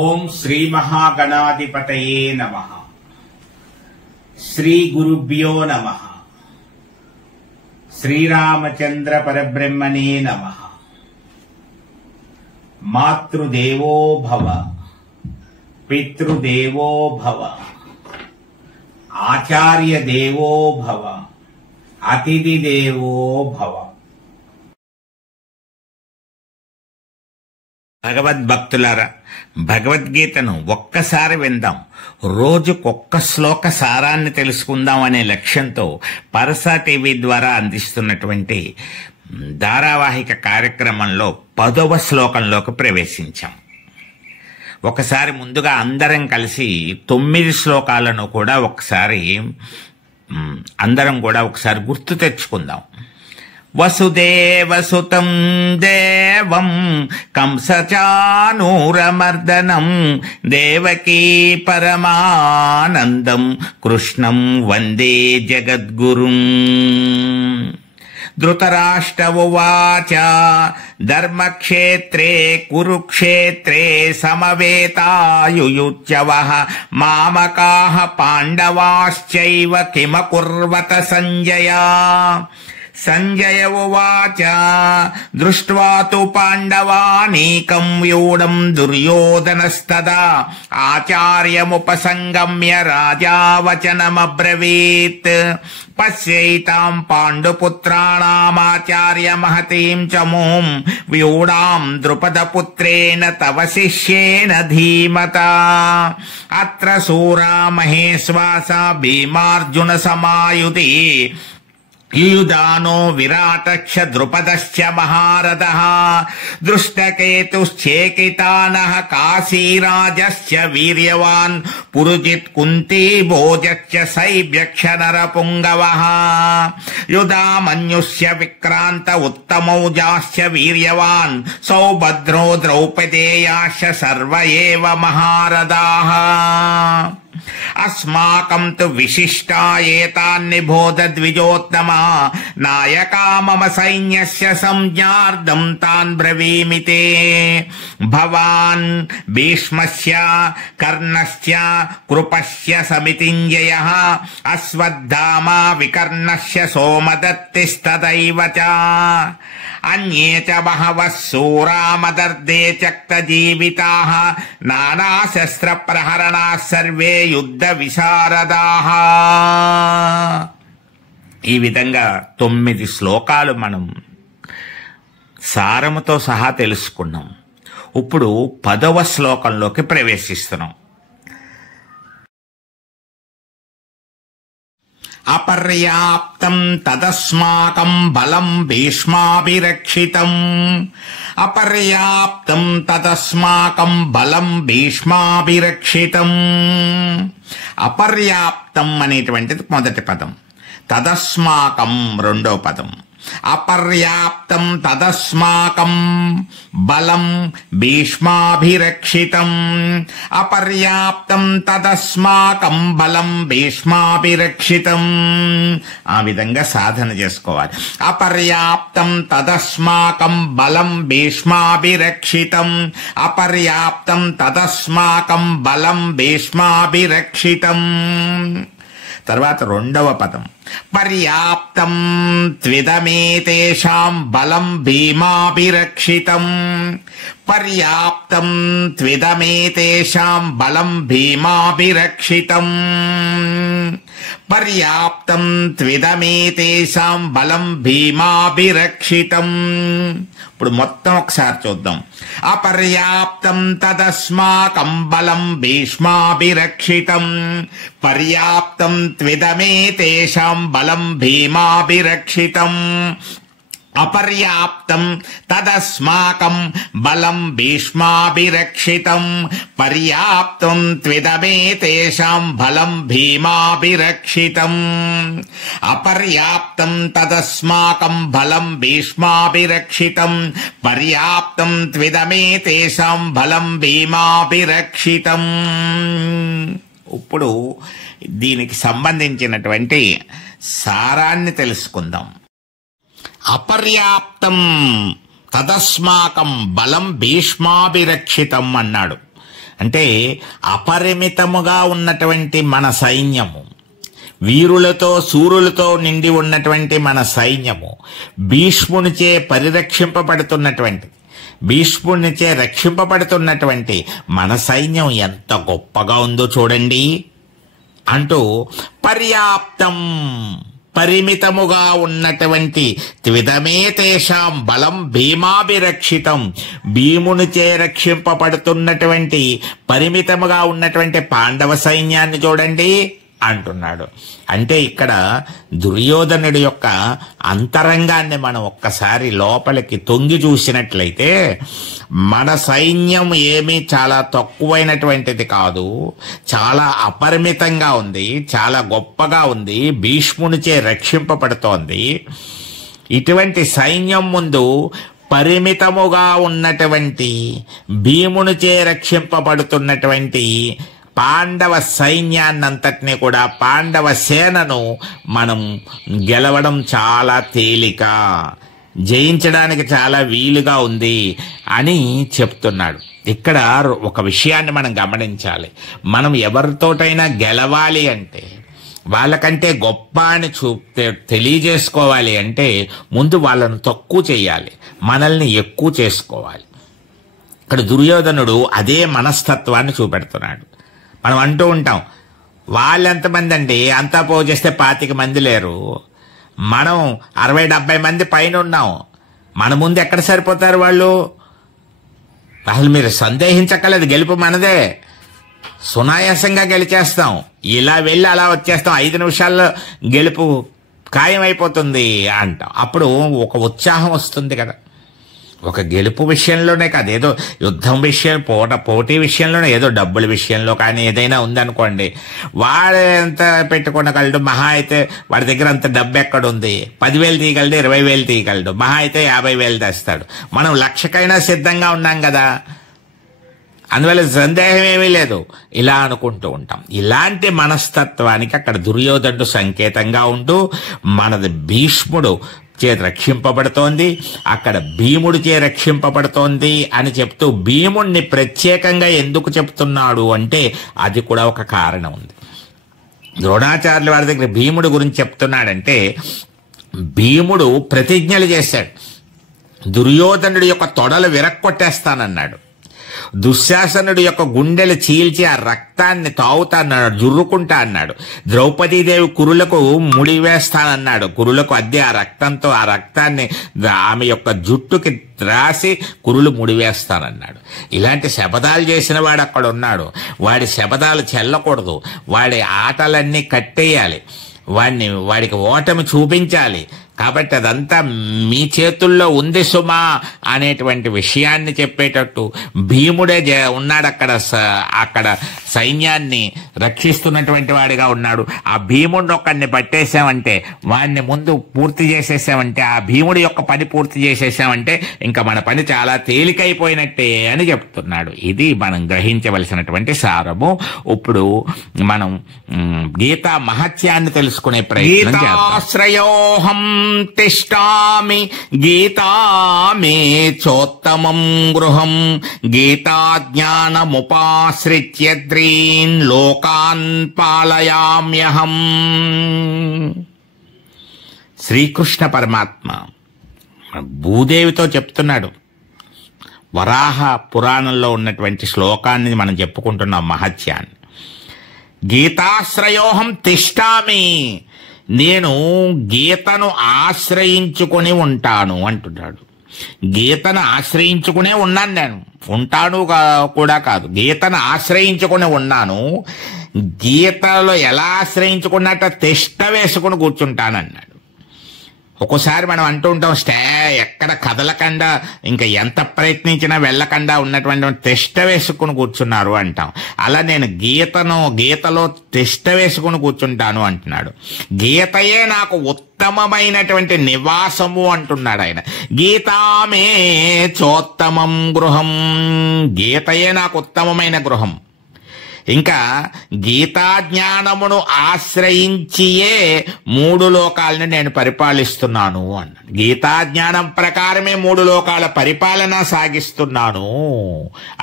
ఓం శ్రీ మహాగణాధిపతయే నమః. శ్రీ గురుభ్యో నమః. శ్రీరామచంద్ర పరబ్రహ్మణే నమః. మాతృదేవో భవ, పితృదేవో భవ, ఆచార్య దేవో భవ, అతిథి దేవో భవ. భగవద్భక్తులారా, భగవద్గీతను ఒక్కసారి విందాం, రోజుకొక్క శ్లోక సారాన్ని తెలుసుకుందాం అనే లక్ష్యంతో పరసా టీవీ ద్వారా అందిస్తున్నటువంటి ధారావాహిక కార్యక్రమంలో 10వ శ్లోకంలోకి ప్రవేశించాం. ఒకసారి ముందుగా అందరం కలిసి 9 శ్లోకాలను కూడా అందరం ఒకసారి గుర్తు తెచ్చుకుందాం. వసుదేవసుతం దేవం కంసచానూరమర్దనం దేవకీ పరమానందం కృష్ణం వందే జగద్గురుం. ధృతరాష్ట్ర ఉవాచ ధర్మక్షేత్రే కురుక్షేత్రే సమవేతాయుయుత్యవః మామకాః పాండవాశ్చైవ కిమకుర్వత సంజయ. సంజయ ఉవాచ దృష్ట్వా తు పాండవానీకం వ్యూఢం దుర్యోధనస్తదా ఆచార్యముపసంగమ్య రాజా వచనమబ్రవీత్. పశ్యైతాం పాండుపుత్రాణామాచార్య మహతీం చమూం వ్యూఢాం ద్రుపదపుత్రేణ తవ శిష్యేన ధీమతా. అత్ర శూరా మహేశ్వాస భీమార్జున సమాయుధి యుయుధానో విరాటక్ష ద్రుపదశ్చ మహారథః. దృష్టకేతుశ్చేకితానః కాశీరాజశ్చ వీర్యవాన్ పురుజిత్ కుంతీ భోజశ్చ శైబ్యక్ష నరపుంగవః. యుధామన్యుశ్చ విక్రాంత ఉత్తమౌజాశ్చ వీర్యవాన్ సౌభద్రో ద్రౌపదేయాశ్చ సర్వ ఏవ మహారథాః. అస్మాకం తు విశిష్టా ఏతాన్నిబోధ ద్విజోత్తమా నాయకా మమ సైన్యస్య సంజ్ఞార్థం తాన్ బ్రవీమి తే. భవాన్ భీష్మస్య కర్ణస్య కృపస్య సమితింజయః అశ్వత్థామా వికర్ణస్య సోమదత్తిస్తదైవ చ. అన్యే చ బహవః శూరా మదర్దే త్యక్త జీవితాః నానాశస్త్ర ప్రహరణాః సర్వే యుద్ధ విశారదాః. ఈ విధంగా 9 శ్లోకాలు మనం సారముతో సహా తెలుసుకున్నాం. ఇప్పుడు 10వ శ్లోకంలోకి ప్రవేశిస్తున్నాం. అపర్యాప్తం తదస్మాకం బలం భీష్మాభిరక్షితం. అపర్యాప్తం తదస్మాకం బలం భీష్మాభిరక్షితం. అపర్యాప్తం అనేటువంటిది మొదటి పదం, తదస్మాకం రెండవ పదం. అపర్యాప్తం తదస్మాకం బలం భీష్మాభిరక్షితం. అపర్యాప్తం తదస్మాకం బలం భీష్మాభిరక్షితం. ఆ విధంగా సాధన చేసుకోవాలి. అపర్యాప్తం తదస్మాకం బలం భీష్మాభిరక్షితం. అపర్యాప్తం తదస్మాకం బలం భీష్మాభిరక్షితం. తర్వాత రెండవ పదం పర్యాప్తం త్విదమేతేషాం బలం భీమాభిరక్షితం. పర్యాప్తం త్విదమేతేషాం బలం భీమాభిరక్షితం. పర్యాప్తం త్విదమేతేషాం బలం భీమాభిరక్షితం. ఇప్పుడు మొత్తం ఒకసారి చూద్దాం. అపర్యాప్తం తదస్మాకం బలం భీష్మాభిరక్షితం. పర్యాప్తం త్విదమేతేషాం బలం భీమాభిరక్షితం. అపర్యాప్తం తదస్మాకం బలం భీష్మాభిరక్షితం. పర్యాప్తం త్విదమేతేషాం బలం భీమాభిరక్షితం. అపర్యాప్తం తదస్మాకం బలం భీష్మాభిరక్షితం. పర్యాప్తం త్విదమేతేషాం బలం భీమాభిరక్షితం. ఇప్పుడు దీనికి సంబంధించినటువంటి సారాన్ని తెలుసుకుందాం. అపర్యాప్తం తదస్మాకం బలం భీష్మాభిరక్షితం అన్నాడు. అంటే అపరిమితముగా ఉన్నటువంటి మన సైన్యము, వీరులతో శూరులతో నిండి ఉన్నటువంటి మన సైన్యము, భీష్మునిచే పరిరక్షింపబడుతున్నటువంటి, భీష్మునిచే రక్షింపబడుతున్నటువంటి మన సైన్యం ఎంత గొప్పగా ఉందో చూడండి అంటూ పర్యాప్తం, పరిమితముగా ఉన్నటువంటి త్విదమే తేషాం బలం భీమాభిరక్షితం, భీమునిచే రక్షింపబడుతున్నటువంటి పరిమితముగా ఉన్నటువంటి పాండవ సైన్యాన్ని చూడండి అంటున్నాడు. అంటే ఇక్కడ దుర్యోధనుడి యొక్క అంతరంగాన్ని మనం ఒక్కసారి లోపలికి తొంగి చూసినట్లయితే మన సైన్యం ఏమీ చాలా తక్కువైనటువంటిది కాదు, చాలా అపరిమితంగా ఉంది, చాలా గొప్పగా ఉంది, భీష్మునిచే రక్షింపబడుతోంది. ఇటువంటి సైన్యం ముందు పరిమితముగా ఉన్నటువంటి భీమునిచే రక్షింపబడుతున్నటువంటి పాండవ సైన్యాన్నంతటినీ కూడా, పాండవ సేనను మనం గెలవడం చాలా తేలిక, జయించడానికి చాలా వీలుగా ఉంది అని చెప్తున్నాడు. ఇక్కడ ఒక విషయాన్ని మనం గమనించాలి. మనం ఎవరితోటైనా గెలవాలి అంటే, వాళ్ళకంటే గొప్ప అని తెలియజేసుకోవాలి అంటే ముందు వాళ్ళను తక్కువ చేయాలి, మనల్ని ఎక్కువ చేసుకోవాలి. ఇక్కడ దుర్యోధనుడు అదే మనస్తత్వాన్ని చూపెడుతున్నాడు. మనం అంటూ ఉంటాం, వాళ్ళు ఎంతమంది అండి, అంతా పోగు చేస్తే 25 మంది లేరు, మనం 60-70 మంది పైన ఉన్నాం, మన ముందు ఎక్కడ సరిపోతారు వాళ్ళు? అసలు మీరు సందేహించక్కర్లేదు, గెలుపు మనదే, సునాయాసంగా గెలిచేస్తాం, ఇలా వెళ్ళి అలా వచ్చేస్తాం, 5 నిమిషాల్లో గెలుపు ఖాయమైపోతుంది అంటాం. అప్పుడు ఒక ఉత్సాహం వస్తుంది కదా. ఒక గెలుపు విషయంలోనే కాదు, ఏదో యుద్ధం విషయం, పోటీ విషయంలోనే, ఏదో డబ్బుల విషయంలో కానీ ఏదైనా ఉందనుకోండి, వాడు ఎంత పెట్టుకోగలడు, మహా అయితే వాడి దగ్గర అంత డబ్బు ఎక్కడుంది, 10,000 తీయగలడు, 20,000 తీయగలడు, మహా అయితే 50,000 తెస్తాడు. మనం 1,00,000కైనా సిద్ధంగా ఉన్నాం కదా, అందువల్ల సందేహం ఏమీ లేదు, ఇలా అనుకుంటూ ఉంటాం. ఇలాంటి మనస్తత్వానికి అక్కడ దుర్యోధనుడు సంకేతంగా ఉంటూ మనది భీష్ముడు చే రక్షింపబడుతోంది, అక్కడ భీముడి చే రక్షింపబడుతోంది అని చెప్తూ భీముడిని ప్రత్యేకంగా ఎందుకు చెప్తున్నాడు అంటే అది కూడా ఒక కారణం ఉంది. ద్రోణాచార్యుల వారి దగ్గర భీముడి గురించి చెప్తున్నాడంటే, భీముడు ప్రతిజ్ఞలు చేశాడు. దుర్యోధనుడి యొక్క తొడలు విరక్కొట్టేస్తానన్నాడు, దుశ్శాసనుడి యొక్క గుండెలు చీల్చి ఆ రక్తాన్ని తాగుతానన్నాడు, జుర్రుకుంటా అన్నాడు. ద్రౌపదీదేవి కురులకు ముడివేస్తానన్నాడు, కురులకు అద్దె ఆ రక్తంతో, ఆ రక్తాన్ని ఆమె యొక్క జుట్టుకి రాసి కురులు ముడివేస్తానన్నాడు. ఇలాంటి శపథాలు చేసిన వాడు అక్కడ ఉన్నాడు. వాడి శపథాలు చెల్లకూడదు, వాడి ఆటలన్నీ కట్టేయాలి, వాడికి ఓటమి చూపించాలి. కాబట్టి అదంతా మీ చేతుల్లో ఉంది సుమా అనేటువంటి విషయాన్ని చెప్పేటట్టు భీముడే ఉన్నాడు అక్కడ సైన్యాన్ని రక్షిస్తున్నటువంటి వాడిగా ఉన్నాడు. ఆ భీముడిని ఒక్కడిని పట్టేశామంటే, వాడిని ముందు పూర్తి చేసేసామంటే, ఆ భీముడి యొక్క పని పూర్తి చేసేసామంటే ఇంకా మన పని చాలా తేలికైపోయినట్టే అని చెప్తున్నాడు. ఇది మనం గ్రహించవలసినటువంటి సారము. ఇప్పుడు మనం గీతా మహత్యాన్ని తెలుసుకునే ప్రయత్నం చేద్దాం. తిష్టామి గీతా మే చోత్తమం గృహం గీతా జ్ఞానముపాశ్రిత్య ద్రీన్ లోకాన్ పాలయామ్యహం. శ్రీకృష్ణ పరమాత్మ భూదేవితో చెప్తున్నాడు. వరాహ పురాణంలో ఉన్నటువంటి శ్లోకాన్ని మనం చెప్పుకుంటున్నాం, మహత్యాన్ని. గీతాశ్రయోహం తిష్టామి, నేను గీతను ఆశ్రయించుకొని ఉంటాను అంటున్నాడు. గీతను ఆశ్రయించుకునే ఉన్నాను, నేను ఉంటాను కూడా కాదు, గీతను ఆశ్రయించుకుని ఉన్నాను. గీతలో ఎలా ఆశ్రయించుకున్నట్ట తిష్ట వేసుకుని కూర్చుంటానన్నాడు. ఒక్కోసారి మనం అంటూ ఉంటాం, ఎక్కడ కదలకుండా, ఇంకా ఎంత ప్రయత్నించినా వెళ్ళకుండా ఉన్నటువంటి తిష్ట వేసుకుని కూర్చున్నారు అంటాం. అలా నేను గీతలో తిష్ట వేసుకుని కూర్చుంటాను అంటున్నాడు. గీతయే నాకు ఉత్తమమైనటువంటి నివాసము అంటున్నాడు ఆయన. గీతామే చోత్తమం గృహం, గీతయే నాకు ఉత్తమమైన గృహం. ఇంకా గీతా జ్ఞానమును ఆశ్రయించియే 3 లోకాలను నేను పరిపాలిస్తున్నాను అన్నాడు. గీతా జ్ఞానం ప్రకారమే 3 లోకాల పరిపాలన సాగిస్తున్నాను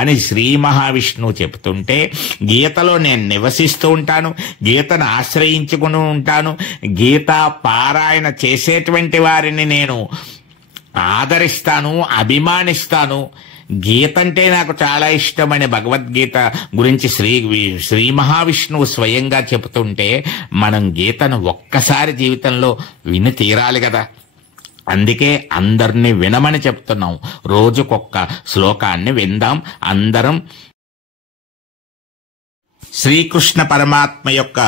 అని శ్రీ మహావిష్ణువు చెప్తుంటే, గీతలో నేను నివసిస్తూ ఉంటాను, గీతను ఆశ్రయించుకుని ఉంటాను, గీతా పారాయణ చేసేటువంటి వారిని నేను ఆదరిస్తాను, అభిమానిస్తాను, గీత అంటే నాకు చాలా ఇష్టమని భగవద్గీత గురించి శ్రీ మహావిష్ణువు స్వయంగా చెబుతుంటే, మనం గీతను ఒక్కసారి జీవితంలో విని తీరాలి కదా. అందుకే అందరినీ వినమని చెప్తున్నాం. రోజుకొక్క శ్లోకాన్ని విందాం. అందరం శ్రీకృష్ణ పరమాత్మ యొక్క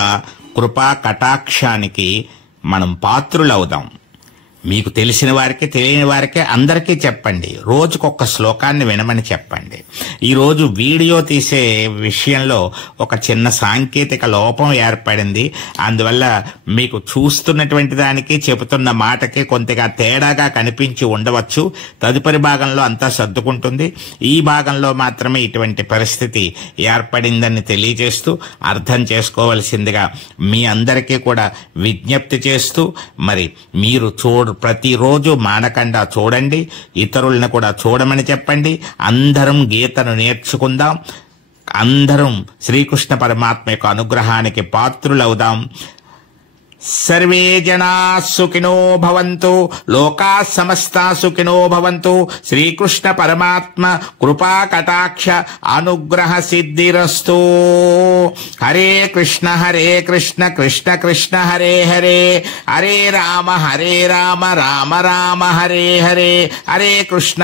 కృపా కటాక్షానికి మనం పాత్రులవుదాం. మీకు తెలిసిన వారికి, తెలియని వారికి అందరికీ చెప్పండి. రోజుకొక్క శ్లోకాన్ని వినమని చెప్పండి. ఈరోజు వీడియో తీసే విషయంలో ఒక చిన్న సాంకేతిక లోపం ఏర్పడింది. అందువల్ల మీకు చూస్తున్నటువంటి దానికి, చెబుతున్న మాటకి కొంతగా తేడాగా కనిపించి ఉండవచ్చు. తదుపరి భాగంలో అంతా సర్దుకుంటుంది. ఈ భాగంలో మాత్రమే ఇటువంటి పరిస్థితి ఏర్పడిందని తెలియజేస్తూ అర్థం చేసుకోవలసిందిగా మీ అందరికీ కూడా విజ్ఞప్తి చేస్తూ, మరి మీరు ప్రతిరోజు మానకుండా చూడండి, ఇతరులను కూడా చూడమని చెప్పండి. అందరం గీతను నేర్చుకుందాం. అందరం శ్రీకృష్ణ పరమాత్మ యొక్క అనుగ్రహానికి పాత్రులవుదాం. సర్వే జనా సుఖినో భవంతు, లోకా సమస్తా సుఖినో భవంతు. శ్రీకృష్ణ పరమాత్మ కృపా కటాక్ష అనుగ్రహ సిద్ధిరస్తు. హరే కృష్ణ కృష్ణ కృష్ణ హరే హరే, హరే రామ రామ రామ హరే హరే, హరే కృష్ణ